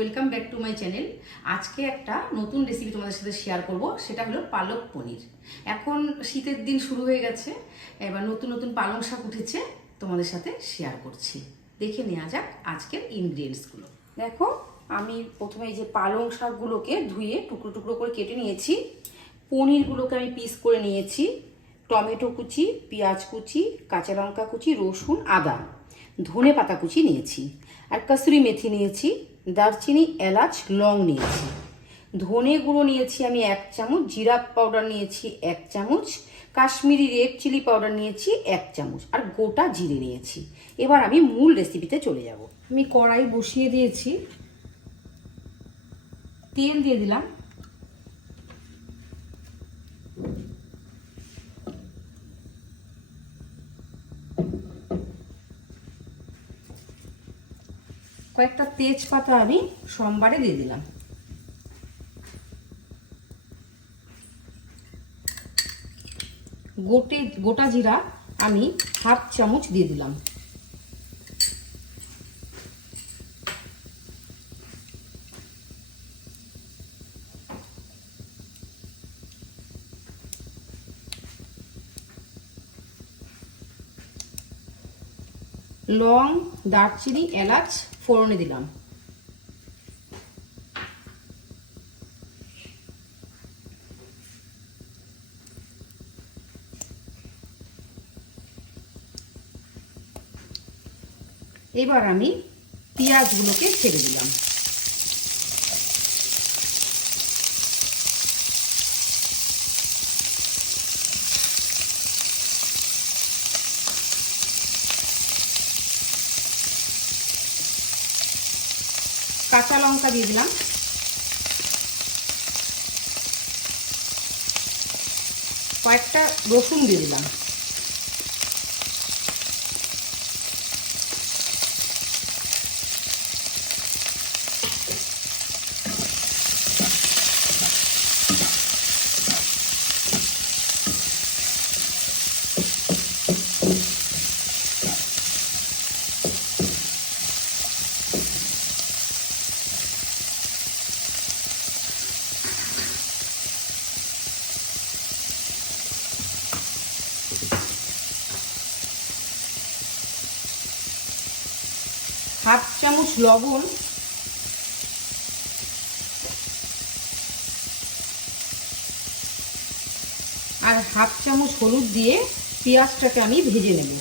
Welcome back to my channel. আজকে একটা নতুন রেসিপি তোমাদের সাথে শেয়ার করব, সেটা হলো পালক পনির। এখন শীতের দিন শুরু হয়ে গেছে, এবার নতুন নতুন পালং শাক উঠেছে, তোমাদের সাথে শেয়ার করছি। দেখে নেওয়া যাক আজকের ইনগ্রিডিয়েন্টসগুলো। দেখো, আমি প্রথমে এই যে পালং শাকগুলোকে ধুয়ে টুকরো টুকরো করে কেটে নিয়েছি। পনিরগুলোকে আমি পিস করে নিয়েছি। টমেটো কুচি, পেঁয়াজ কুচি, কাঁচা লঙ্কা কুচি, রসুন, আদা, ধনে পাতা কুচি নিয়েছি, আর কসুরি মেথি নিয়েছি, দারচিনি, এলাচ, লং নিয়েছি। ধনে গুঁড়ো নিয়েছি আমি 1 চামচ, জিরা পাউডার নিয়েছি 1 চামচ, কাশ্মীরি রেড চিলি পাউডার নিয়েছি 1 চামচ, আর গোটা জিরে নিয়েছি। এবার আমি মূল রেসিপিতে চলে যাব। আমি কড়াই বসিয়ে দিয়েছি, তেল দিয়ে দিলাম। কয়েকটা তেজপাতা আমি সোমবারে দিয়ে দিলাম। গোটা জিরা আমি 1/2 চামচ দিয়ে দিলাম। লং, দারচিনি, এলাচ ফোড়নে দিলাম। এবার আমি পেঁয়াজগুলোকে ছেড়ে দিলাম। কাঁচা লঙ্কা দিয়ে দিলাম। কয়েকটা রসুন দিয়ে দিলাম। হাফ চামচ লবণ, আর হাফ চামচ হলুদ দিয়ে পেঁয়াজটাকে আমি ভেজে নেব।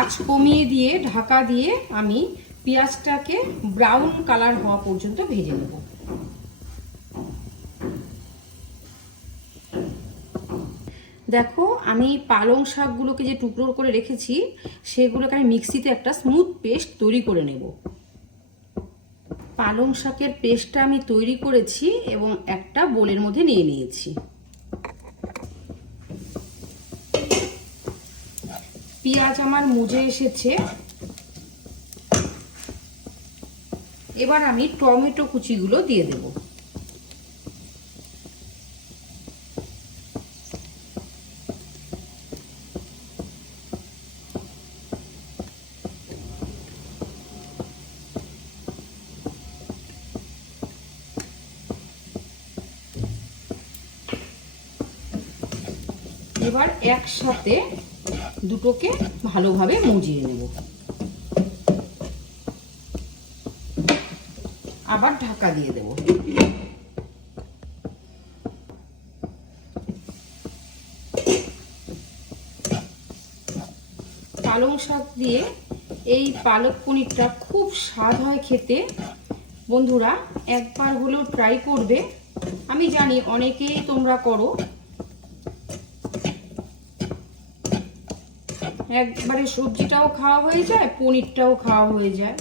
আঁচ কমিয়ে দিয়ে ঢাকা দিয়ে আমি পেঁয়াজটাকে ব্রাউন কালার হওয়া পর্যন্ত ভেজে নেব। দেখো, আমি পালং শাকগুলোকে যে টুকরো করে রেখেছি সেগুলোকে আমি মিক্সিতে একটা স্মুথ পেস্ট তৈরি করে নেব। পালং শাকের পেস্টটা আমি তৈরি করেছি এবং একটা বোলের মধ্যে নিয়ে নিয়েছি। পেঁয়াজ আমার মুজে এসেছে। এবার আমি টমেটো কুচিগুলো দিয়ে দেব। এবার একসাথে দুটোকে ভালোভাবে মুজিয়ে নেব। আবার ঢাকা দিয়ে দেব। পালং শাক দিয়ে এই পালক পনিরটা খুব স্বাদ হয় খেতে। বন্ধুরা, একবার হলেও ট্রাই করবে। আমি জানি অনেকেই তোমরা করো, একবারে সবজিটাও খাওয়া হয়ে যায়, পনিরটাও খাওয়া হয়ে যায়।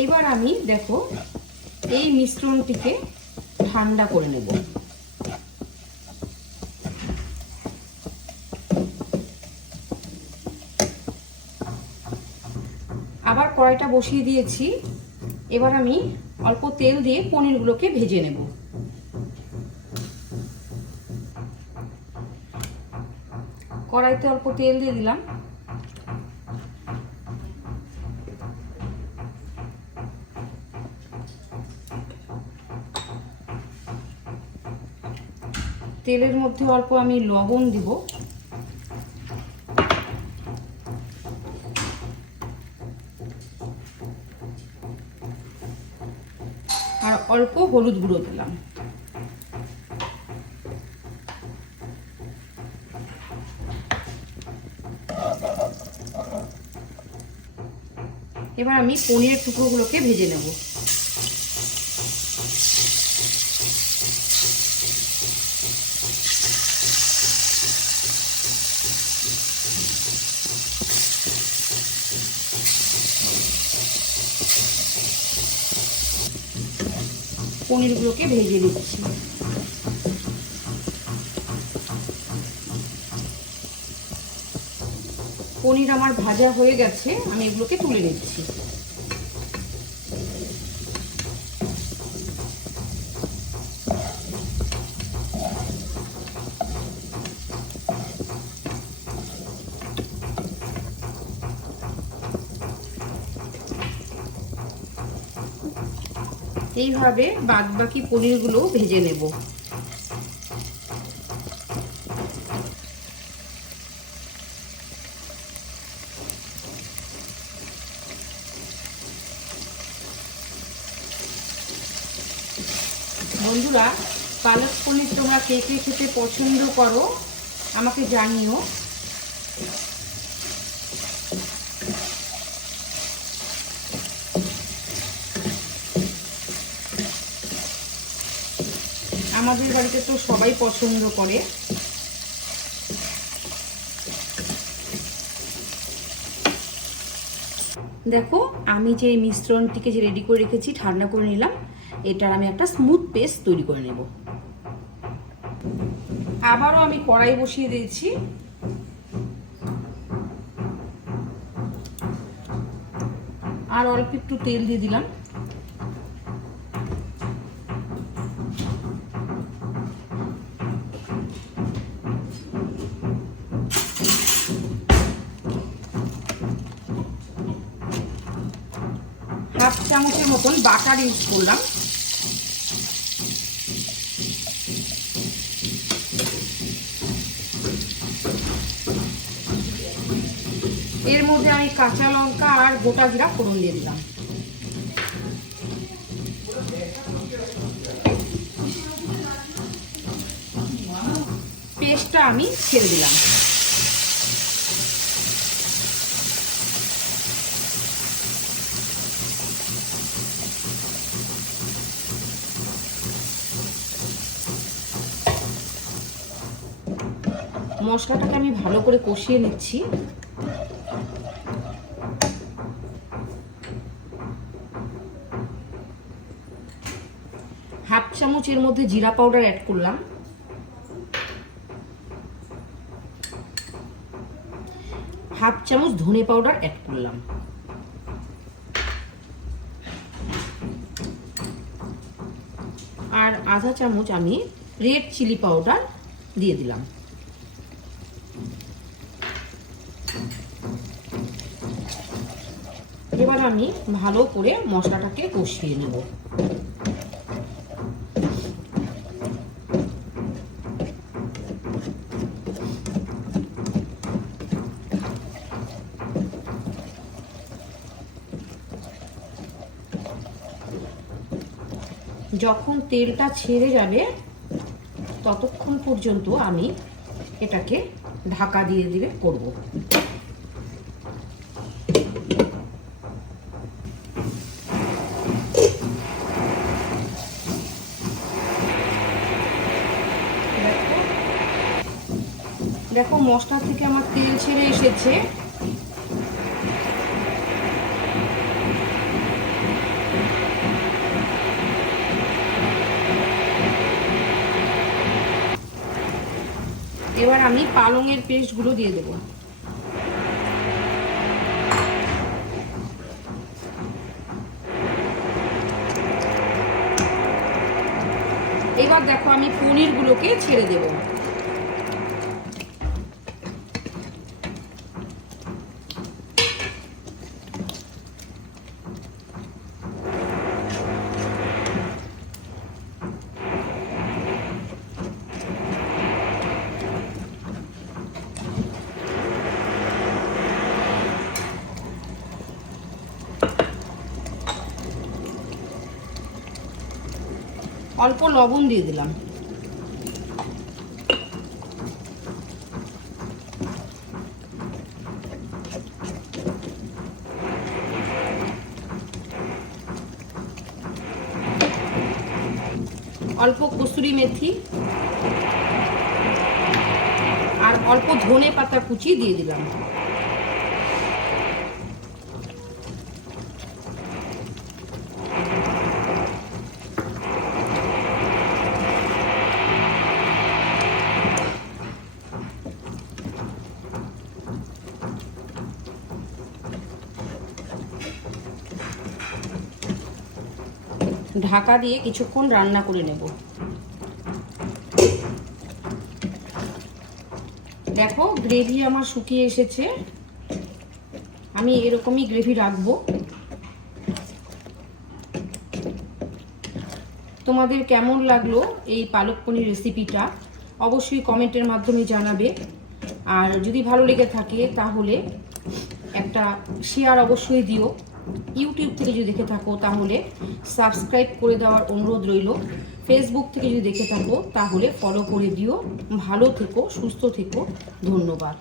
এইবার আমি দেখো এই মিশ্রণটিকে ঠান্ডা করে নেব। আবার কড়াইটা বসিয়ে দিয়েছি। এবার আমি অল্প তেল দিয়ে পনিরগুলোকে ভেজে নেব। কড়াইতে অল্প তেল দিয়ে দিলাম। তেলের মধ্যে অল্প আমি লবণ দিব, আর অল্প হলুদ গুঁড়ো দিলাম। এবার আমি পনিরের টুকরোগুলোকে ভেজে নেব। পনিরগুলোকে ভেজে নিচ্ছি। পনির আমার ভাজা হয়ে গেছে, আমি এগুলোকে তুলে নিচ্ছি। এইভাবে বাদবাকি পনিরগুলো ভেজে নেব। বন্ধুরা, পালক পনির তোমরা কে কে খেতে পছন্দ করো আমাকে জানিও। আমাদের বাড়িতে তো সবাই পছন্দ করে। দেখো আমি যে মিশ্রণটিকে যে রেডি করে রেখেছি, ঠান্ডা করে নিলাম, এটার আমি একটা স্মুথ পেস্ট তৈরি করে নেব। আবারও আমি কড়াই বসিয়ে দিয়েছি। আর অল্প একটু তেল দিয়ে দিলাম। হাফ চামচের মতন বাটার ইউজ করলাম। এর মধ্যে আমি কাঁচা লঙ্কা আর গোটা জিরা ফোড়ন দিয়ে দিলাম। পেস্টটা আমি ছেড়ে দিলাম। মশলাটাকে আমি ভালো করে কষিয়ে নিচ্ছি। হাফ চামচ এর মধ্যে জিরা পাউডার অ্যাড করলাম। হাফ চামচ ধনে পাউডার অ্যাড করলাম। আর আধা চামচ আমি রেড চিলি পাউডার দিয়ে দিলাম। এবার আমি ভালো করে মশলাটাকে কষিয়ে নেব। যখন তেলটা ছেড়ে যাবে ততক্ষণ পর্যন্ত আমি এটাকে ঢাকা দিয়ে দিয়ে করব। দেখো মশলা থেকে আমার তেল ছেড়ে এসেছে। এবার আমি পালংয়ের পেস্টগুলো দিয়ে দেবো। এবার দেখো আমি পনিরগুলোকে ছেড়ে দেব। অল্প লবণ দিয়ে দিলাম। অল্প কসুরি মেথি আর অল্প ধনে পাতা কুচি দিয়ে দিলাম। ঢাকা দিয়ে কিছুক্ষণ রান্না করে নেব। দেখো গ্রেভি আমার শুকিয়ে এসেছে, আমি এরকমই গ্রেভি রাখবো। তোমাদের কেমন লাগলো এই পালক পনির রেসিপিটা অবশ্যই কমেন্টের মাধ্যমে জানাবে। আর যদি ভালো লেগে থাকে তাহলে একটা শেয়ার অবশ্যই দিও। ইউটিউব থেকে যদি দেখে থাকো তাহলে সাবস্ক্রাইব করে দেওয়ার অনুরোধ রইল। ফেসবুক থেকে যদি দেখে থাকো তাহলে ফলো করে দিও। ভালো থেকো, সুস্থ থেকো, ধন্যবাদ।